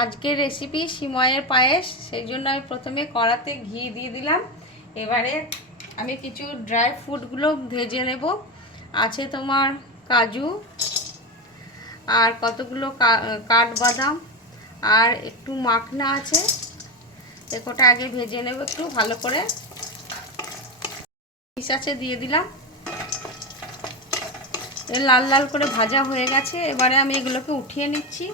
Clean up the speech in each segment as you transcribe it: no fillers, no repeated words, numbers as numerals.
আজকের রেসিপি সিময়ের পায়েস। সেই জন্য আমি প্রথমে কড়াতে ঘি দিয়ে দিলাম। এবারে আমি কিছু ড্রাই ফ্রুটগুলো ভেজে নেব। আছে তোমার কাজু আর কতগুলো কাঠবাদাম আর একটু মাখনা আছে, এগুলোটা আগে ভেজে নেব একটু ভালো করে। আছে দিয়ে দিলাম, লাল লাল করে ভাজা হয়ে গেছে। এবারে আমি এগুলোকে উঠিয়ে নিচ্ছি।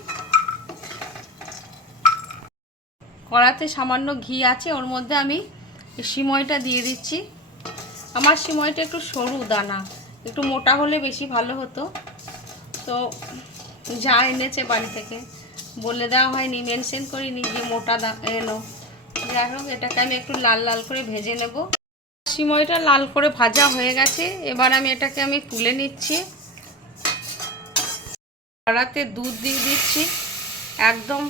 কড়াতে সামান্য ঘি আছে, ওর মধ্যে আমি সিমইটা দিয়ে দিচ্ছি। আমার সিমইটা একটু সরু দানা, একটু মোটা হলে বেশি ভালো হতো। তো যা এনেছে বাড়ি থেকে বলে দেওয়া হয়নি, মেনশন করিনি যে মোটা এলো। যাই হোক, এটাকে আমি একটু লাল লাল করে ভেজে নেব। সিমইটা লাল করে ভাজা হয়ে গেছে। এবার আমি এটাকে তুলে নিচ্ছি। কড়াতে দুধ দিয়ে দিচ্ছি একদম।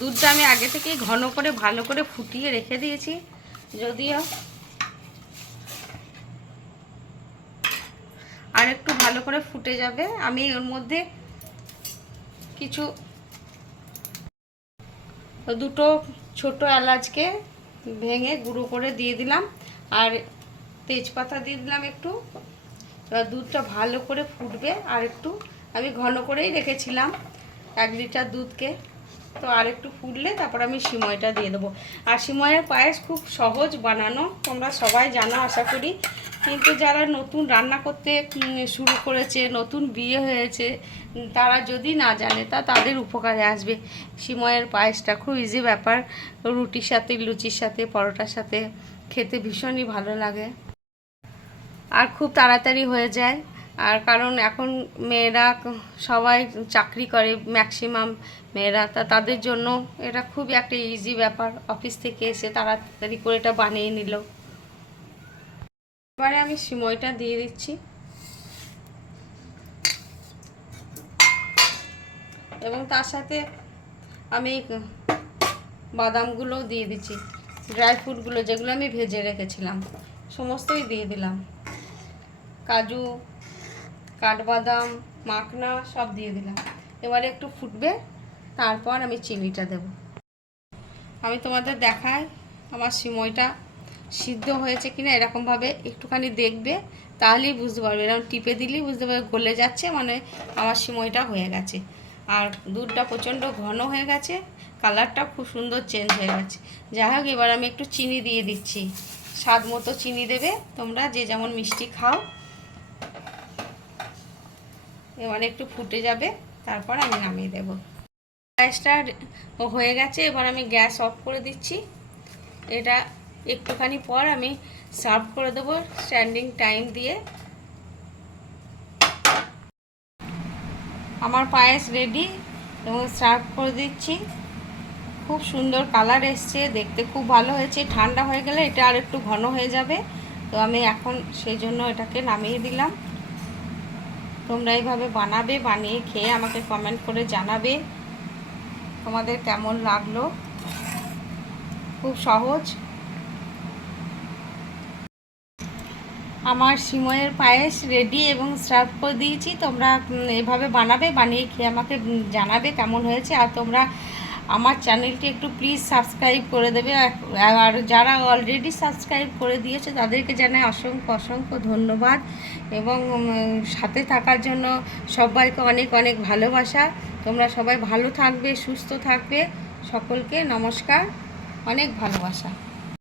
দুধটা আমি আগে থেকেই ঘন করে ভালো করে ফুটিয়ে রেখে দিয়েছি, যদিও আর একটু ভালো করে ফুটে যাবে। আমি ওর মধ্যে কিছু দুটো ছোট এলাচকে ভেঙে গুঁড়ো করে দিয়ে দিলাম আর তেজপাতা দিয়ে দিলাম একটু। এবার দুধটা ভালো করে ফুটবে, আর একটু আমি ঘন করেই রেখেছিলাম 1 লিটার দুধকে। তো আর একটু ফুটলে তারপর আমি সিমইটা দিয়ে দেবো। আর সিমইয়ের পায়েস খুব সহজ বানানো, তোমরা সবাই জানো আশা করি। কিন্তু যারা নতুন রান্না করতে শুরু করেছে, নতুন বিয়ে হয়েছে, তারা যদি না জানে তাদের উপকারে আসবে। সিমইয়ের পায়েসটা খুব ইজি ব্যাপার, রুটির সাথে, লুচির সাথে, পরোটার সাথে খেতে ভীষণই ভালো লাগে আর খুব তাড়াতাড়ি হয়ে যায়। আর কারণ এখন মেয়েরা সবাই চাকরি করে, ম্যাক্সিমাম মেয়েরা, তাদের জন্য এটা খুবই একটা ইজি ব্যাপার। অফিস থেকে এসে তাড়াতাড়ি করে এটা বানিয়ে নিল। এবারে আমি সিমইটা দিয়ে দিচ্ছি এবং তার সাথে আমি বাদামগুলোও দিয়ে দিচ্ছি, ড্রাই ফ্রুটগুলো যেগুলো আমি ভেজে রেখেছিলাম সমস্তই দিয়ে দিলাম। কাজু, কাঠবাদাম, মাখনা সব দিয়ে দিলাম। এবারে একটু ফুটবে, তারপর আমি চিনিটা দেব। আমি তোমাদের দেখাই আমার সিমইটা সিদ্ধ হয়েছে কিনা। এরকমভাবে একটুখানি দেখবে, তাহলেই বুঝতে পারবে। এরকম টিপে দিলেই বুঝতে পারবে গলে যাচ্ছে, মানে আমার সিমইটা হয়ে গেছে। আর দুধটা প্রচণ্ড ঘন হয়ে গেছে, কালারটা খুব সুন্দর চেঞ্জ হয়ে গেছে। যাই হোক, এবার আমি একটু চিনি দিয়ে দিচ্ছি। স্বাদ মতো চিনি দেবে তোমরা, যে যেমন মিষ্টি খাও। এবার একটু ফুটে যাবে, তারপর আমি নামিয়ে দেব। গ্যাসটা হয়ে গেছে, এবার আমি গ্যাস অফ করে দিচ্ছি। এটা একটুখানি পর আমি সার্ভ করে দেবো স্ট্যান্ডিং টাইম দিয়ে। আমার পায়েস রেডি এবং সার্ভ করে দিচ্ছি। খুব সুন্দর কালার এসছে, দেখতে খুব ভালো হয়েছে। ঠান্ডা হয়ে গেলে এটা আর একটু ঘন হয়ে যাবে। তো আমি এখন সেই জন্য এটাকে নামিয়ে দিলাম। তোমরা এইভাবে বানাবে, বানিয়ে খেয়ে আমাকে কমেন্ট করে জানাবে তোমাদের কেমন লাগলো। খুব সহজ। আমার সিমইয়ের পায়েস রেডি এবং সার্ভ করে দিয়েছি। তোমরা এভাবে বানাবে, বানিয়ে খেয়ে আমাকে জানাবে কেমন হয়েছে। আর তোমরা আমার চ্যানেলটি একটু প্লিজ সাবস্ক্রাইব করে দেবে। আর যারা অলরেডি সাবস্ক্রাইব করে দিয়েছে তাদেরকে জানাই অসংখ্য অসংখ্য ধন্যবাদ এবং সাথে থাকার জন্য সবাইকে অনেক অনেক ভালোবাসা। তোমরা সবাই ভালো থাকবে, সুস্থ থাকবে। সকলকে নমস্কার, অনেক ভালোবাসা।